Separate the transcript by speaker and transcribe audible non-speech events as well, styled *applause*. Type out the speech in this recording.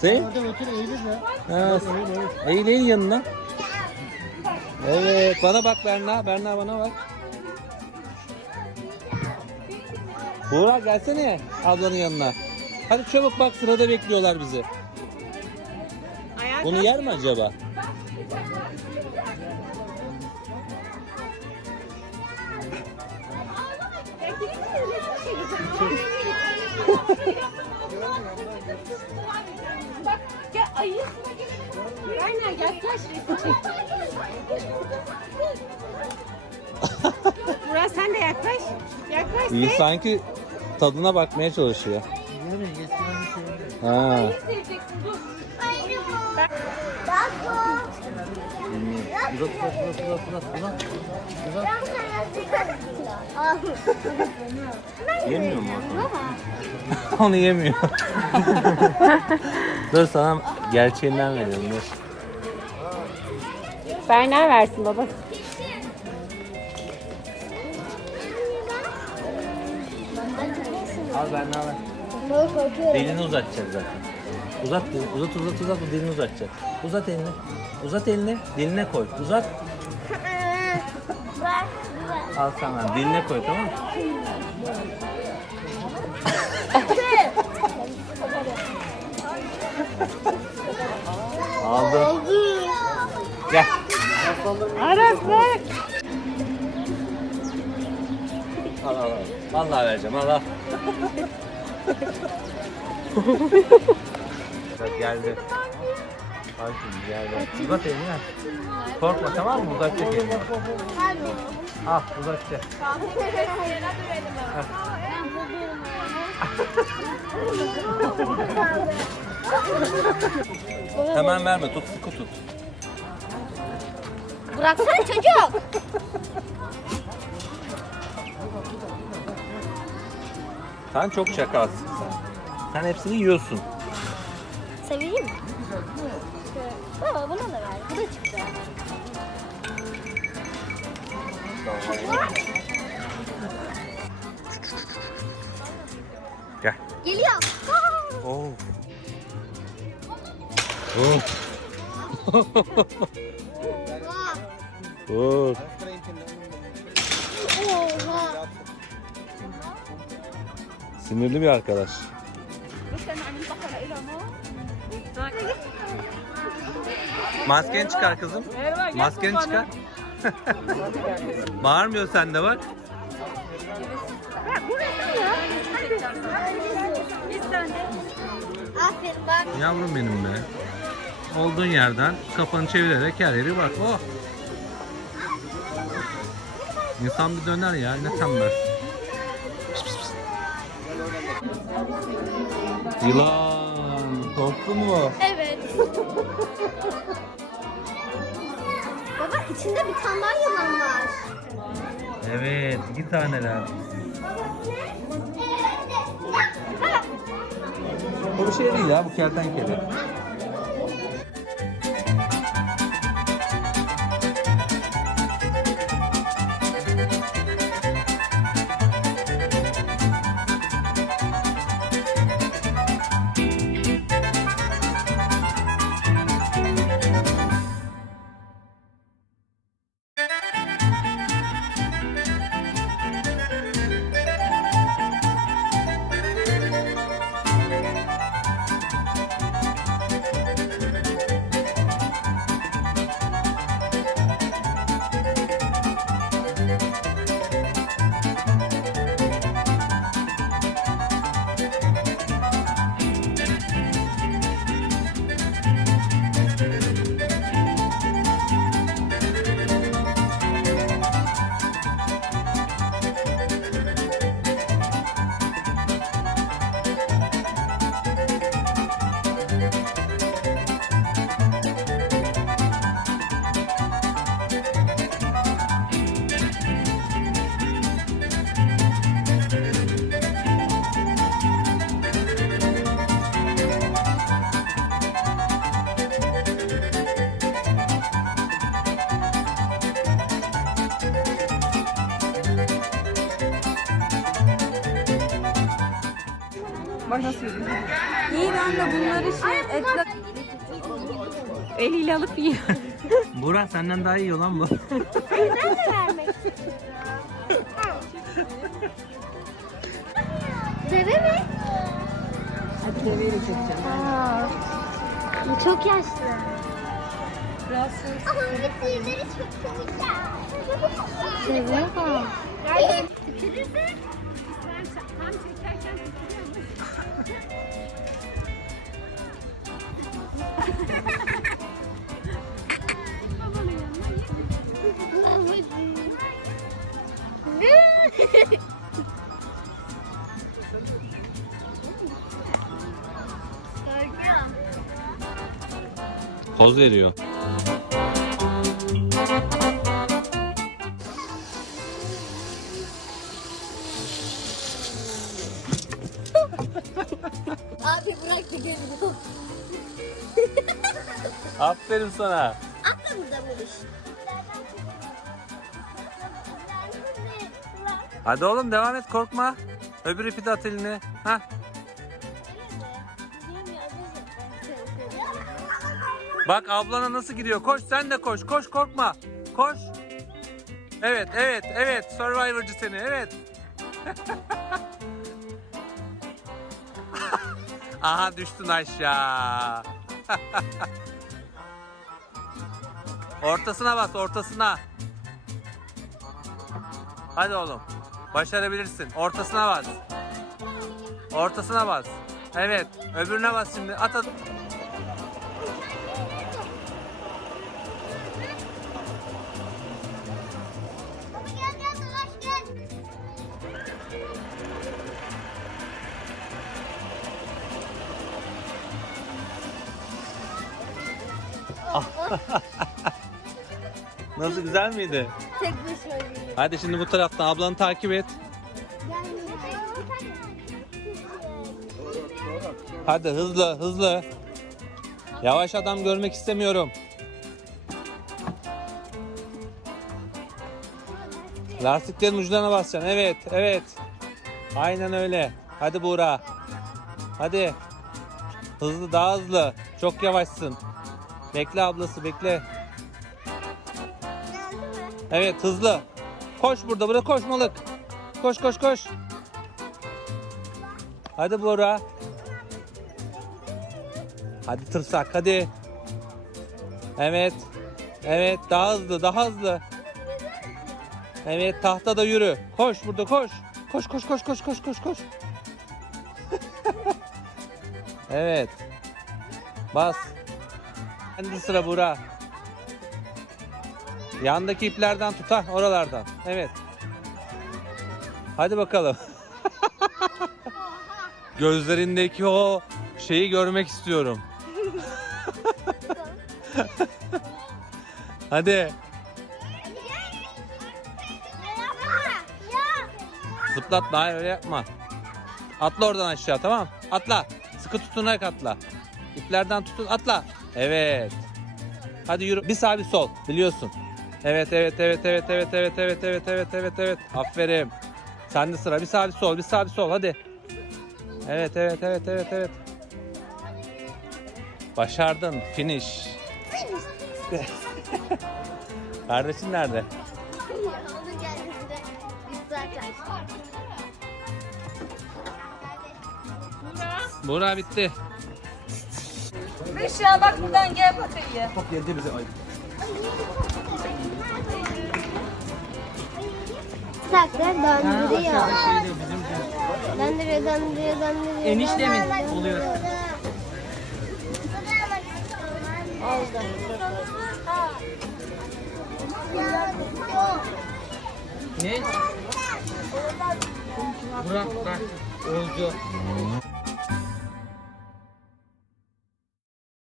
Speaker 1: Sen?
Speaker 2: Orada otur eğilir ya.
Speaker 1: Ha, eğil eğil yanına. Evet bana bak Berna. Berna bana bak. Buğra gelsene ablanın yanına. Hadi çabuk bak sırada bekliyorlar bizi. Bunu yer mi acaba?
Speaker 3: Bak ayısına. Aynen yaklaş çek. Murat sen de yaklaş. Yaklaş
Speaker 1: İyi
Speaker 3: sen.
Speaker 1: sanki tadına bakmaya çalışıyor. Ha.
Speaker 3: Ayı seveceksin dur.
Speaker 2: Uzat uzat uzat uzat uzat uzat. Uzat.
Speaker 1: Yemiyor mu? Onu yemiyor. *laughs* Dur sana gerçeğinden veriyorum. Dur.
Speaker 3: Berna versin baba.
Speaker 1: Al ben ne haber? Dilini uzatacak zaten. Uzat, uzat, uzat, uzat, dilini uzatacak. Uzat elini. Uzat elini, diline koy. Uzat. Al sana, diline koy tamam mı? Aldım. Gel.
Speaker 3: Aras bak.
Speaker 1: Al, al, al. Vallahi vereceğim, al al. Bak geldi. Al şimdi geldi. Uzat elini ver. Korkma tamam mı? Uzatacak elini. Al uzatacak. Hemen verme, tut sıkı tut.
Speaker 4: Bıraksana çocuk.
Speaker 1: Sen çok şakalsın sen. Sen hepsini yiyorsun.
Speaker 4: Seveyim mi? Baba buna da ver. Bu da çıktı.
Speaker 1: Gel.
Speaker 4: Geliyor.
Speaker 1: Oh. oh. *laughs*
Speaker 4: Oha.
Speaker 1: Sinirli bir arkadaş. Maskeni çıkar kızım. Maskeni çıkar. *laughs* Bağırmıyor sen de bak. Yavrum benim be. Olduğun yerden kafanı çevirerek her yere bak. Oh. İnsan bir döner ya ne tembel. Yılan. Korktun mu?
Speaker 4: Evet. Baba içinde bir tane daha yılan var.
Speaker 1: Evet, iki taneler. Bu bir şey değil ya, bu kertenkele.
Speaker 3: Bak nasıl yiyor.
Speaker 5: İyi ben de bunları şey etle...
Speaker 3: Eliyle alıp yiyor.
Speaker 1: Burak senden daha iyi lan bu.
Speaker 4: Ben de vermek Deve mi?
Speaker 3: Hadi deveyi de çekeceğim.
Speaker 4: Aa, bu çok yaşlı.
Speaker 5: Rahatsız.
Speaker 4: Ama bir tüyleri çok komik ya. Deve bak. Tükürürse
Speaker 1: Poz veriyor.
Speaker 4: Abi bırak geliyor.
Speaker 1: Aferin sana.
Speaker 4: Atla burada Barış.
Speaker 1: Hadi oğlum devam et korkma. Öbür ipi de at elini. Hah. Bak ablana nasıl gidiyor. Koş sen de koş. Koş korkma. Koş. Evet evet evet. Survivor'cı seni evet. *laughs* Aha düştün aşağı. *laughs* ortasına bas ortasına. Hadi oğlum. Başarabilirsin. Ortasına bas. Ortasına bas. Evet. Öbürüne bas şimdi. At at. *laughs* Nasıl güzel miydi?
Speaker 4: Tek başıma geliyor.
Speaker 1: Hadi şimdi bu taraftan ablanı takip et. Hadi hızlı hızlı. Yavaş adam görmek istemiyorum. Lastiklerin uçlarına basacaksın. Evet, evet. Aynen öyle. Hadi Buğra. Hadi. Hızlı, daha hızlı. Çok yavaşsın. Bekle ablası, bekle. Evet, hızlı. Koş burada, burada koşmalık. Koş, koş, koş. Hadi Buğra. Hadi tırsak, hadi. Evet. Evet, daha hızlı, daha hızlı. Evet, tahtada yürü. Koş burada, koş. Koş, koş, koş, koş, koş, koş, koş. *laughs* evet. Bas. Şimdi sıra Buğra. Yandaki iplerden tut ha, oralardan. Evet. Hadi bakalım. *laughs* Gözlerindeki o şeyi görmek istiyorum. *laughs* Hadi. Zıplatma hayır öyle yapma. Atla oradan aşağı tamam. Atla. Sıkı tutunarak atla. İplerden tutun atla. Evet. Hadi yürü. Bir sağ bir sol. Biliyorsun. Evet evet evet evet evet evet evet evet evet evet evet. Aferin. Sende sıra. Bir sağ bir sol. Bir sağ bir sol. Hadi. Evet evet evet evet evet. Başardın. Finish. Kardeşin nerede?
Speaker 4: Onun.
Speaker 1: Buğra bitti.
Speaker 5: Büşra bak buradan gel bakayım.
Speaker 4: Sakla döndürüyor. Döndürüyor, döndürüyor, döndürüyor.
Speaker 2: Enişte mi oluyor?
Speaker 4: Oldu.
Speaker 2: Ne? Burak bak. Oldu.